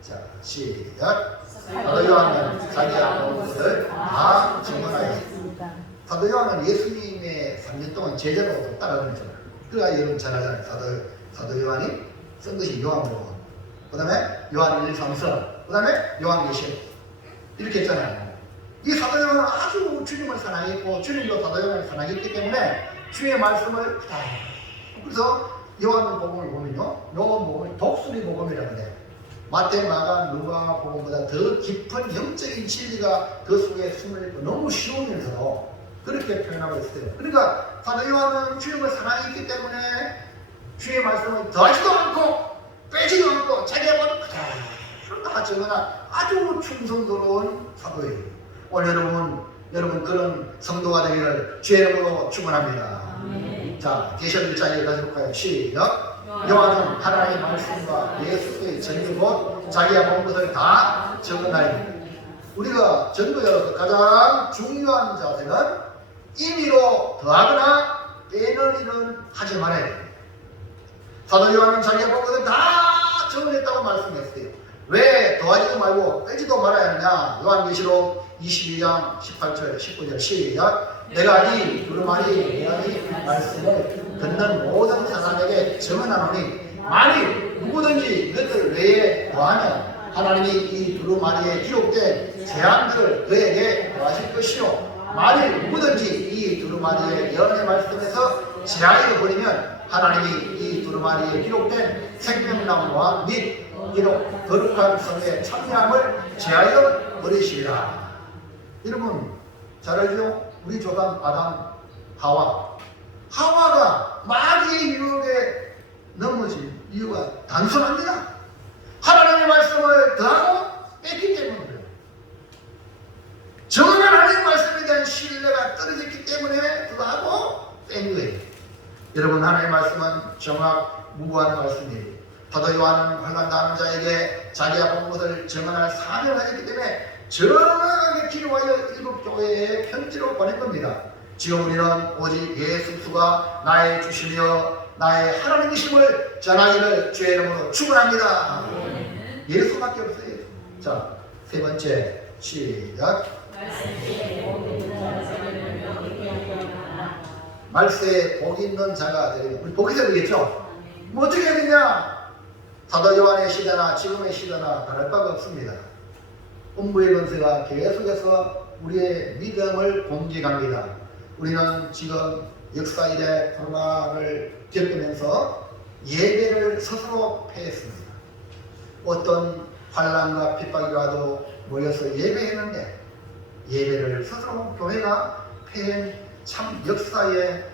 자, 시작. 사도 요한은 자기가 본 것을 다 증언하였습니다. 사도 요한은 예수님의 3년 동안 제자로 따라다녔잖아요. 그래야 여러분 잘 알잖아요. 사도 요한이 쓴 것이 요한복음, 그 다음에 요한 1, 3서, 그 다음에 요한계시록 이렇게 했잖아요. 이 사도 요한은 아주 주님을 사랑했고 주님도 사도 요한을 사랑했기 때문에 주의 말씀을 그래서 요한복음을 보면요, 요한복음을 독수리 복음이라고 해요. 마태, 마가, 누가 복음보다 더 깊은 영적인 진리가 그 속에 숨어있고 너무 쉬우면서도 그렇게 표현하고 있어요. 그러니까 사도 요한은 주님을 사랑했기 때문에 주의 말씀을 더하지도 않고 빼지도 않고 자기가 바로 그대로 다 증언한 아주 충성스러운 사도예요. 오늘 여러분 그런 성도가 되기를 주의 이름으로 축원합니다. 자, 계시록 1장에 다시 볼까요? 시작. 요한은 하나님의 말씀과 예수의 증거 곧 자기가 본 것을 다 증언하니. 우리가 전도자로서 가장 중요한 자세는 임의로 더하거나 빼는 일은 하지 말아야 됩니다. 사도 요한은 자기가 본 것을 다 증언했다고 말씀했어요. 왜 더하지도 말고 빼지도 말아야 하느냐? 요한계시록 22장 18절 19절 시작. 내가 이 두루마리 이야기 말씀을 듣는 모든 사람에게 증언하노니 만일 누구든지 이것들 외에 더하면 하나님이 이 두루마리에 기록된 재앙들을 그에게 더하실 것이요 만일 누구든지 이 두루마리의 예언의 말씀에서 제하여 버리면 하나님이 이 두루마리에 기록된 생명나무와 및 기록 거룩한 성의 참여함을 제하여 버리시리라. 여러분 잘 알죠? 우리 조상 아담 하와가 마귀의 유혹에 넘어진 이유가 단순합니다. 하나님의 말씀을 더하고 뺐기 때문이에요. 정말 하나님의 말씀에 대한 신뢰가 떨어졌기 때문에 더하고 뺀 거예요. 여러분 하나님의 말씀은 정확 무고한 말씀이에요. 사도 요한은 환난당하는 자에게 자기가 본 것을 증언할 사명을 하기 때문에 정확하게 기록하여 7교회에 편지로 보낸 겁니다. 지금 우리는 오직 예수 그리스도가 나의 주시며 나의 하나님이심을 전하기를 주의 이름으로 축원합니다. 예수밖에 없어요. 자, 세 번째 시작. 말세에 복 있는 자가 되리라. 우리 복이 되겠죠? 뭐 어떻게 해야 되냐? 사도 요한의 시대나 지금의 시대나 다를 바가 없습니다. 음부의 권세가 계속해서 우리의 믿음을 공격합니다. 우리는 지금 역사 이래 코로나를 겪으면서 예배를 스스로 폐했습니다. 어떤 환난과 핍박이 와도 모여서 예배했는데 예배를 스스로 교회가 폐한 참 역사에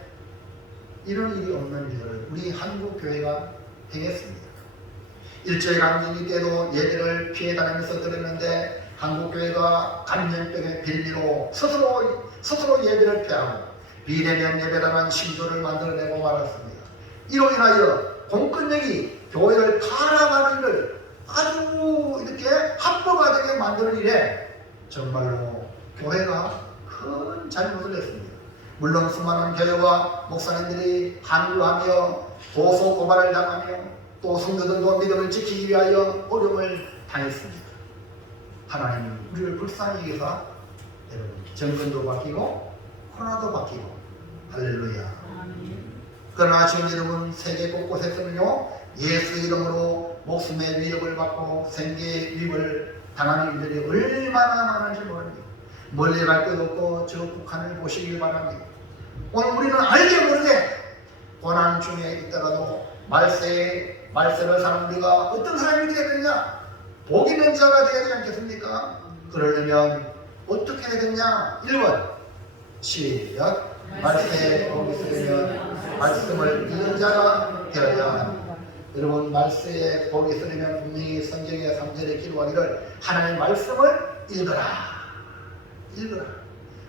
이런 일이 없는 일을 우리 한국 교회가 행했습니다. 일제강점기 때도 예배를 피해 다니면서 드렸는데 한국 교회가 감염병의 빌미로 스스로 예배를 폐하고 비대면 예배라는 신조를 만들어내고 말았습니다. 이로 인하여 공권력이 교회를 타락하는 일을 아주 이렇게 합법화되게 만드는 일에 정말로 교회가 큰 잘못을 했습니다. 물론 수많은 교회와 목사님들이 항거하며 고소 고발을 당하며 또 성도들도 믿음을 지키기 위하여 어려움을 당했습니다. 하나님 우리를 불쌍히 여기서 여러분 정권도 바뀌고 코로나도 바뀌고 할렐루야. 그러나 지금 여러분 세계 곳곳에서는요 예수 이름으로 목숨의 위협을 받고 생계의 위협을 당하는 일들이 얼마나 많은지 모릅니다. 멀리 갈 것도 없고 저 북한을 보시길 바랍니다. 오늘 우리는 알게 모르게 고난 중에 있더라도 말세를 사는 우리가 어떤 사람이 되어야 되느냐? 복 있는 자가 되어야 되지 않겠습니까? 그러려면 어떻게 해야 되느냐? 1번 시작. 말세에 복이 있으려면 말씀을 읽는 자가 되어야 합니다. 여러분 말세에 복이 있으려면 분명히 성경의 3절에 기록하기를 하나님의 말씀을 읽어라.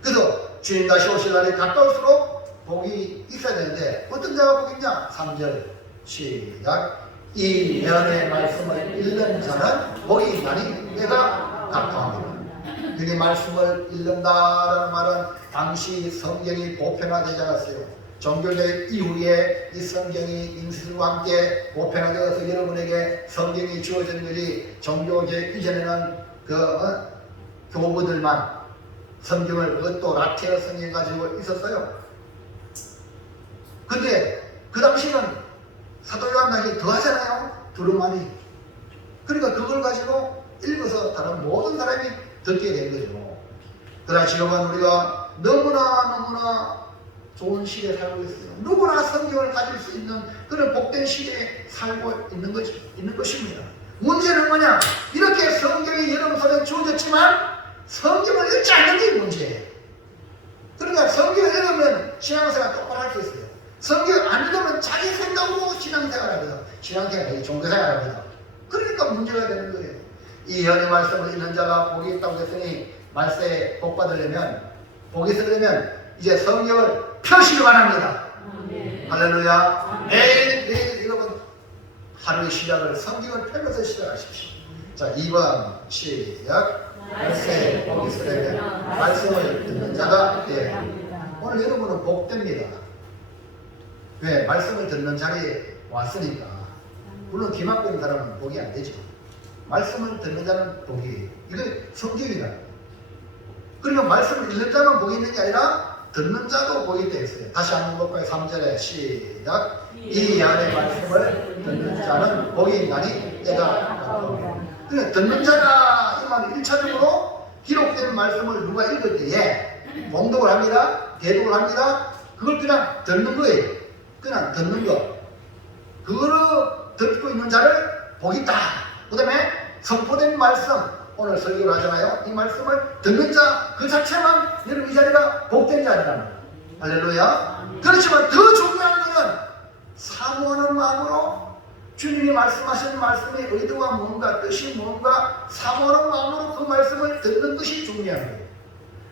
그래서 주님 다시 오실 날이 가까울수록 복이 있어야 되는데 어떤 자가 복이 있냐? 3절 시작. 이 면의 말씀을 읽는 자는 복이 있나니 내가 가까웁니다. 여기 말씀을 읽는다라는 말은 당시 성경이 보편화되지 않았어요. 종교개혁 이후에 이 성경이 인수와 함께 보편화되어서 여러분에게 성경이 주어지는 것이 종교개혁 이전에는 교부들만 성경을 그것도 라틴어 성경 가지고 있었어요. 근데 그 당시는 사도 요한이 더 하잖아요. 두루마리. 그러니까 그걸 가지고 읽어서 다른 모든 사람이 듣게 된 거죠. 그러나 지금은 우리가 너무나 좋은 시대에 살고 있어요. 누구나 성경을 가질 수 있는 그런 복된 시대에 살고 있는 것입니다. 문제는 뭐냐? 이렇게 성경이 여러분 손에 주어졌지만 성경을 읽지 않는 게 문제예요. 그러니까 성경을 읽으면 신앙생활 똑바로 할 수 있어요. 성경 안 읽으면 자기 생각으로 신앙생활합니다. 신앙생활이 종교생활합니다. 그러니까 문제가 되는 거예요. 이 연의 말씀을 읽는 자가 복이 있다고 했으니 말세에 복 받으려면 복이 있으려면 이제 성경을 펴시기 바랍니다. 할렐루야. 매일 여러분 하루의 시작을 성경을 펴면서 시작하십시오. 자 2번 시작. 말세에 복이 있으려면 말씀을 듣는 자가 되어야 합니다. 오늘 여러분은 복됩니다. 왜? 말씀을 듣는 자리에 왔으니까. 물론 귀 막고 있는 사람은 복이 안 되죠. 말씀을 듣는 자는 복이, 이게 성경이다. 그러면 말씀을 읽는 자만 복이 있는 게 아니라 듣는 자도 복이 되어 있어요. 다시 한번 볼까요? 3절에 시작. 이 안의 말씀을 듣는 자는 복이 있나니 때가 가까우니라. 그러니까 듣는 자가 이 말은 1차적으로 기록된 말씀을 누가 읽을 때에 봉독을 합니다. 대독을 합니다. 그걸 그냥 듣는 거예요. 그냥 듣는 거. 그거를 듣고 있는 자를 복이 있다. 그 다음에 선포된 말씀, 오늘 설교를 하잖아요. 이 말씀을 듣는 자 그 자체만 여러분 이 자리가 복된 자리라는 거예요. 할렐루야. 그렇지만 더 중요한 것은 사모하는 마음으로 주님이 말씀하시는 말씀의 의도가 뭔가, 뜻이 뭔가 사모하는 마음으로 그 말씀을 듣는 것이 중요한 거예요.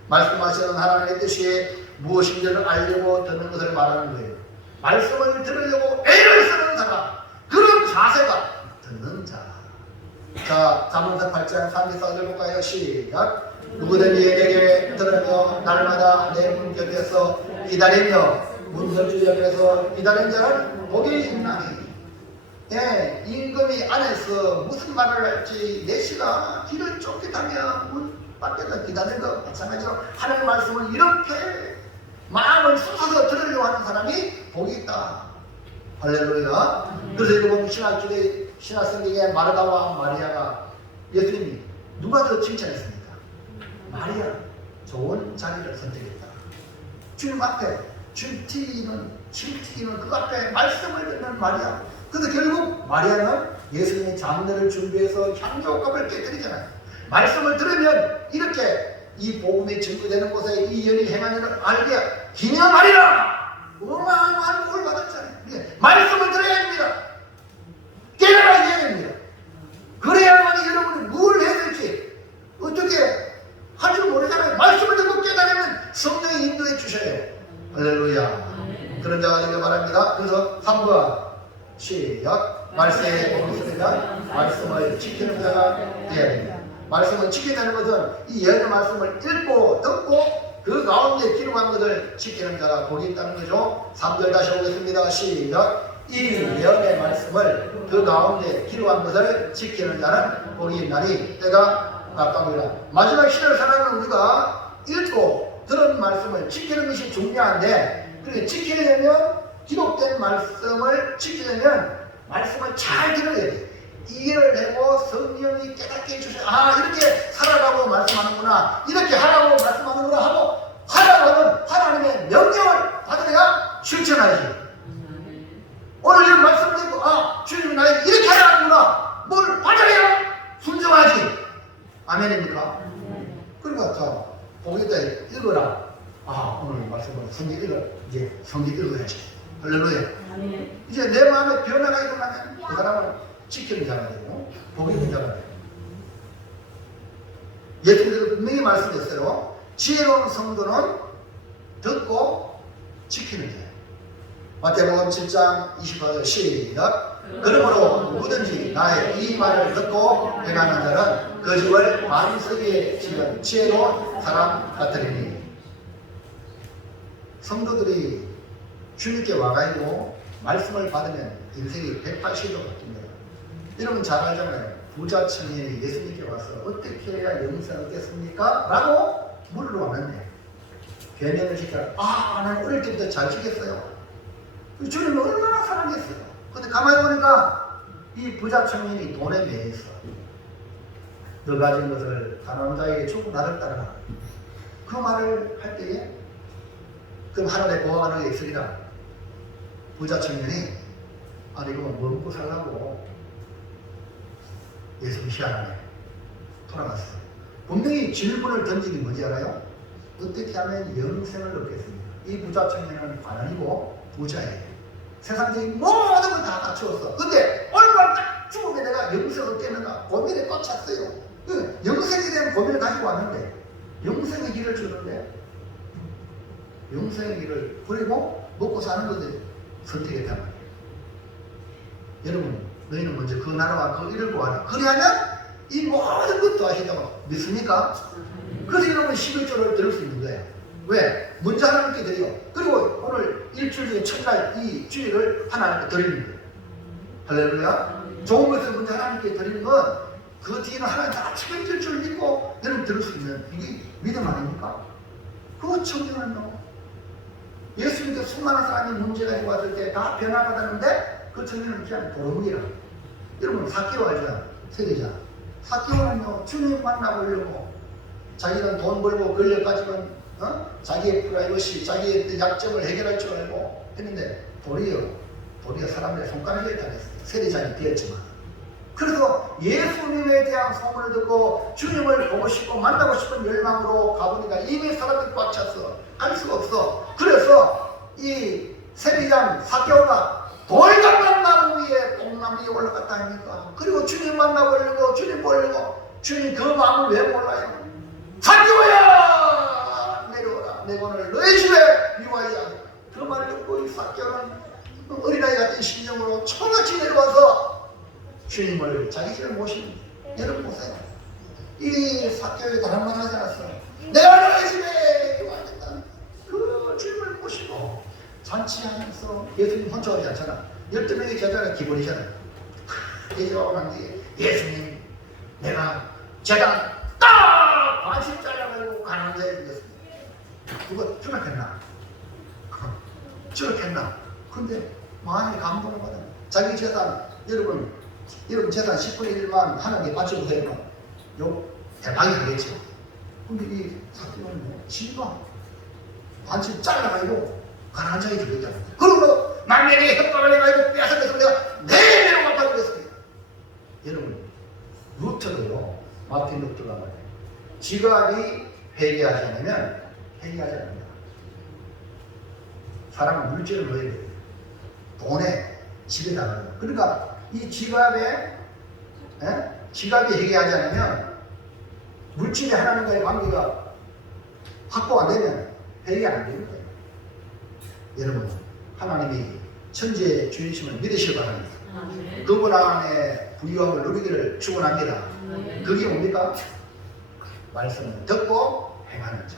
말씀하시는 하나님의 뜻이 무엇인지를 알려고 듣는 것을 말하는 거예요. 말씀을 들으려고 애를 쓰는 사람, 그런 자세가 듣는 자. 자, 잠언서 8장 34절 볼까요? 시작. 누구든지 내게 들으며 날마다 내 문 곁에서 기다리며 문설주 옆에서 기다린 자는 복이 있나니. 예, 임금이 안에서 무슨 말을 할지 4시간 길을 쫓겨다며 문 밖에서 기다리는 것 마찬가지로 하나님의 말씀을 이렇게 마음을 쏟아서 들으려고 하는 사람이 복이 있다. 할렐루야. 그래서 이거 보면 신학성경에 마르다와 마리아가 예수님이 누가 더 칭찬했습니까? 마리아 좋은 자리를 선택했다. 주님 앞에 침 튀기는 그 앞에 말씀을 듣는 마리아. 그래서 결국 마리아는 예수님의 장례를 준비해서 향료값을 깨뜨리잖아요. 말씀을 들으면 이렇게 이 복음이 증거되는 곳에 이 연이 행하는 걸 알게 기념하리라. 어마어마한 복을 받았잖아요. 말씀을 들어야 합니다. 깨달아야 됩니다. 그래야만이 여러분이 뭘 해야 될지 어떻게 할 줄 모르잖아요. 말씀을 듣고 깨달으면 성령이 인도해 주셔야 해요. 할렐루야. 그런 자가 되길 바랍니다. 그래서 3번 시작. 말씀에 복음이니까 말씀을 지키는 자가 되어야 됩니다. 말씀을 지킨다는 것은 이 예언의 말씀을 읽고 듣고 그 가운데 기록한 것을 지키는 자가 복이 있다는 거죠. 3절 다시 보겠습니다. 시작. 이 예언의 말씀을 그 가운데 기록한 것을 지키는 자는 복이 있나니 때가 가까우리라. 마지막 시대를 살아가는 우리가 읽고 들은 말씀을 지키는 것이 중요한데, 그렇게 지키려면 기록된 말씀을 지키려면 말씀을 잘 들어야 돼. 이해를 하고 성령이 깨닫게 해주셔서 이렇게 살아가고 말씀하는구나, 이렇게 하라고 말씀하는구나 하고 하라고 하는 하나님의 명령을 받으려야 실천하지. 오늘 이 말씀 듣고 주님 나에게 이렇게 하라는구나, 뭘 받아야 순종하지. 아멘입니까? 그러니까 자, 거기다 읽어라. 오늘 말씀을 성경 읽어. 이제 성경 읽어야지. 할렐루야. 이제 내 마음에 변화가 일어나면 그 사람을 지키는 자가 되고 복이 있는 자가 되고. 예수님께서 분명히 말씀했어요. 지혜로운 성도는 듣고 지키는 자예요. 마태복음 7장 28절 시작. 그러므로 누구든지 나의 이 말을 듣고 행하는 자는 그 집을 반석에 지은 지혜로운 사람 같으리니. 성도들이 주님께 와가지고 말씀을 받으면 인생이 180도 바뀝니다. 여러분 잘 알잖아요. 부자 청년이 예수님께 와서 어떻게 해야 영생을 얻겠습니까? 라고 물으러 왔는데 계명을 지켜라. 나는 어릴 때부터 잘 지켰어요. 주님을 얼마나 사랑했어요. 근데 가만히 보니까 이 부자 청년이 돈에 매였어. 너 가진 것을 가난한 자에게 주고 나를 따르라. 그 말을 할 때에 그럼 하늘에 보아하는 게 있으리라. 부자 청년이 이거 뭐 먹고 살라고 예수 희한하네. 돌아갔어. 분명히 질문을 던지는 게 뭔지 알아요? 어떻게 하면 영생을 얻겠습니까? 이 부자 청년은 관원이고 부자예요. 세상적인 모든 걸 다 갖추었어. 근데 얼마나 딱 죽으면 내가 영생을 얻겠는가 고민에 꽉 찼어요. 영생에 대한 고민을 가지고 왔는데 영생의 길을 주는데 영생의 길을 버리고 먹고 사는 것을 선택했단 말이에요. 여러분 너희는 먼저 그 나라와 그 일을 구하라. 그래야면 이 모든 것도 하신다고 믿습니까? 그래서 여러분 11조를 들을 수 있는 거예요. 왜? 먼저 하나님께 드려. 그리고 오늘 일주일 중에 첫날 이 주일을 하나님께 드리는 거예요. 할렐루야. 좋은 것을 먼저 하나님께 드리는 건 그 뒤에는 하나님 다 책임질 줄 믿고 여러분 들을 수 있는 이게 믿음 아닙니까? 그거 청정은요. 예수님께 수많은 사람이 문제 가지고 왔을 때 다 변화받았는데 그 청년은 그냥 도루묵이라. 여러분 삭개오 알죠? 세계자. 삭개오는요 주님 만나보려고 자기는 돈 벌고 권력 가지고 자기의 프라이버시, 자기의 약점을 해결할 줄 알고 했는데 도리어 사람들의 손가락에 달렸어요. 세리장이 되었지만. 그래서 예수님에 대한 소문을 듣고 주님을 보고 싶고 만나고 싶은 열망으로 가보니까 이미 사람들이 꽉 찼어. 갈 수가 없어. 그래서 이 세리장 삭개오가 돌감난 나무 위에 뽕나무 위에 올라갔다 아닙니까? 그리고 주님 만나보려고 주님 보려고 주님 그 마음을 왜 몰라요? 삭개오야 내려오라. 내가 오늘 너의 집에 유하리라. 그 말을 듣고 이 삭개오는 어린아이 같은 심정으로 초같이 내려와서 주님을 자기 집에 모십니다. 여러분 보세요. 이 사교에 다른 말 하지 않았어. 내가 너희 집에 와야겠다는 그 주님을 모시고 잔치하면서 예수님 혼자 오지 않잖아. 12명의 제자가 기본이잖아. 예수가 난 뒤에 예수님 내가 제단 딱 반씩 잘라가지고 가난한 자에 주겠습니다. 그거 생각했나? 저렇겠나? 근데 많이 감동을 받아. 자기 재산, 여러분 재산 10분의 1만 하나님께 바쳐보세요. 요 대박이 되겠죠. 근데 이 사건은 지가 반씩 잘라가지고 가난한 자에 주겠다. 그러고 만명에 협박을 해가지고 빼앗아서 내가 내내로 갚아주겠습니다. 여러분 루터도요, 마틴 루터가 말해요. 지갑이 회개하지 않으면 회개하지 않는다. 사람은 물질을 넣어야 돼요. 돈에 집에 나가는 거. 그러니까 이 지갑이 회개하지 않으면 물질이 하나님과의 관계가 확보 안 되면 회개 안 되는 거예요. 여러분, 하나님이 천지의 주인이심을 믿으시기 바랍니다. 그분 안에 부유함을 누리기를 축원합니다. 그게 뭡니까? 말씀을 듣고 행하는 자.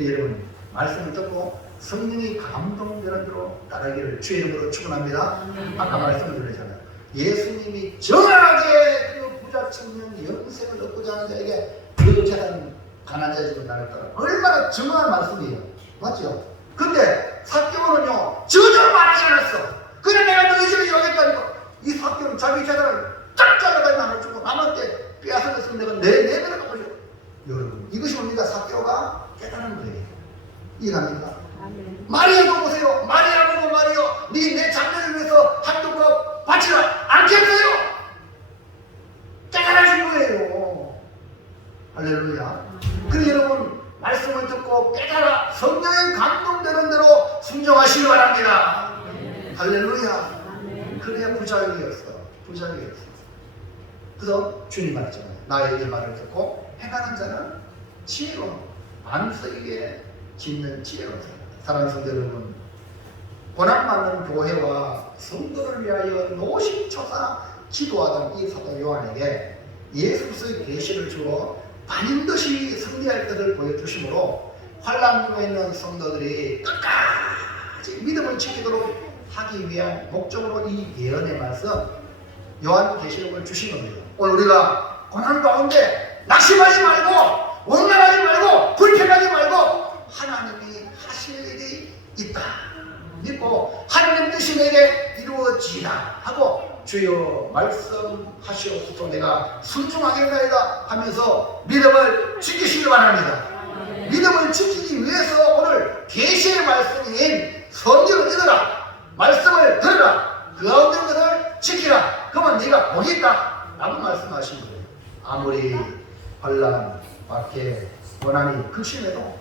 여러분, 말씀을 듣고 성령이 감동되는 대로 따르기를 주의 이름으로 축원합니다. 아까 말씀을 드렸잖아요. 예수님이 정확하게 그 부자 청년 영생을 얻고자 하는 자에게 그 재산 가난한 자의 집을 나갈 거라. 얼마나 정확한 말씀이에요. 맞죠? 근데 사개오는요 전혀 말하지 않았어. 그냥 내가 너희 집에 오겠다니까. 이 사개오는 자기 재산을 쫙 잘라다 나눠주고 남한테 빼앗아서 내가 내면을 갚아줘. 여러분, 이것이 뭡니까? 사개오가 깨달은 거예요. 이해갑니까? 마리아도 보세요. 마리아 보고 마리아, 네 장래를 위해서 한두 컵 바치라 않겠어요? 깨달아진 거예요. 할렐루야. 그래 여러분, 말씀을 듣고 깨달아 성령의 감동되는 대로 순종하시기 바랍니다. 할렐루야. 그래야 부자유였어. 부자유였어. 그래서 주님 말했잖아요. 나의 이 말을 듣고 행하는 자는 지혜로운 안석에게 짓는 지혜로운 사람. 사랑하는 성도 여러분, 고난받는 교회와 성도를 위하여 노심초사 기도하던 이 사도 요한에게 예수 그리스도의 계시를 주어 반드시 승리할 것을 보여주심으로 환난 중에 있는 성도들이 끝까지 믿음을 지키도록 하기 위한 목적으로 이 예언의 말씀 요한 계시록을 주신 겁니다. 오늘 우리가 고난 가운데 낙심하지 말고 원망하지 말고 불평하지 말고 하나님이 하실 일이 있다 믿고 하나님 뜻이 내게 이루어지라 하고 주여 말씀하시옵소서 내가 순종하겠나이다 하면서 믿음을 지키시기 바랍니다. 믿음을 지키기 위해서 오늘 계시의 말씀인 성경을 읽어라, 말씀을 들어라, 그 가운데 것을 지키라, 그러면 네가 복이 있다 라고 말씀하신 거예요. 아무리 환난, 박해, 고난이 극심해도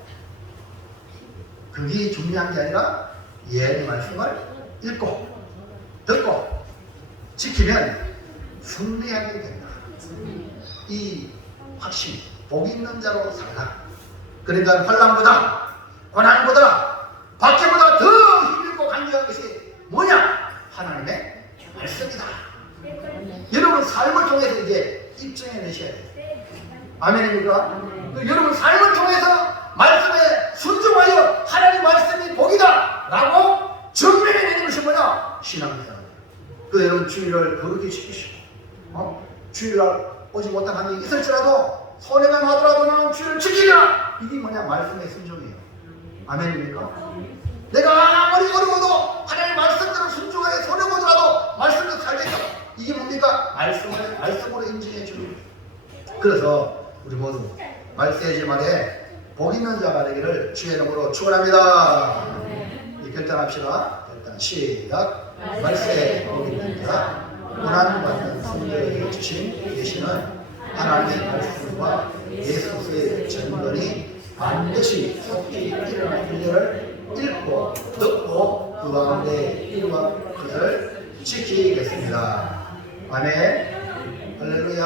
그게 중요한 게 아니라 예언의 말씀을 읽고 듣고 지키면 승리하게 된다. 이 확신, 복 있는 자로 살라. 그러니까 환난보다 고난보다 박해보다 더 힘들고 간절한 것이 뭐냐? 하나님의 말씀이다. 여러분 삶을 통해서 이제 입증해내셔야 돼요. 아멘입니까? 여러분 삶을 통해서 말씀에 순종하여 하나님 말씀이 복이다 라고 증명해내는 것이 뭐냐? 신앙입니다. 그 여러분 주일을 거룩히 지키시고 주일날 오지 못한 한 일이 있을지라도 손해가 나더라도 나는 주일을 지키리라. 이게 뭐냐? 말씀의 순종이에요. 아멘입니까? 내가 아무리 어려워도 하나님 말씀대로 순종하여 손해 보더라도 말씀대로 살겠다. 이게 뭡니까? 말씀으로 인증해 주는 거예요. 그래서 우리 모두 말세의 말에 복 있는 자가 되기를 주의 이름으로 축원합니다. 결단합시다. 일단 시작. 말세에 복 있는 자, 고난받는 성도에게 주신 계시는 하나님의 말씀과 예수 그리스도의 전권이 반드시 속히 일어날 일을 읽고 듣고 그 가운데 이루어 그를 지키겠습니다. 아멘. 할렐루야.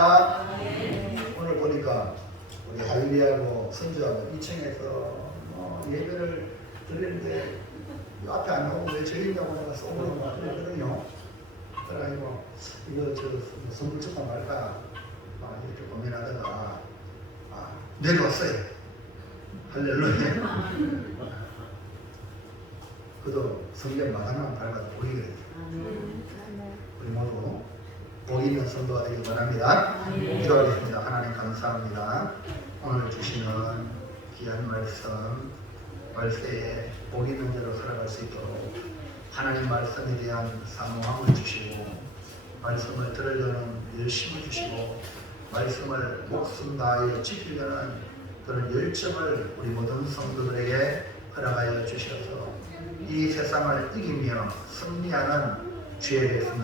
오늘 보니까 우리 할리하고 선주하고 2층에서 예배를 드리는데 앞에 안 나오고 왜 저기 있냐고 내가 쏘는 거 같거든요. 그래가지고 이거 선물 줄까 말까 이렇게 고민하다가 내려왔어요. 할렐루야. 그도 성경 마감만 밟아도 복이 그래요. 우리 모두 복 있는 성도가 되길 바랍니다. 기도하겠습니다. 하나님 감사합니다. 오늘 주시는 귀한 말씀, 말세에 복 있는 대로 살아갈 수 있도록 하나님 말씀에 대한 사모함을 주시고 말씀을 들으려는 열심을 주시고 말씀을 목숨 다하여 지키려는 그런 열정을 우리 모든 성도들에게 허락하여 주셔서 이 세상을 이기며 승리하는 주의 백성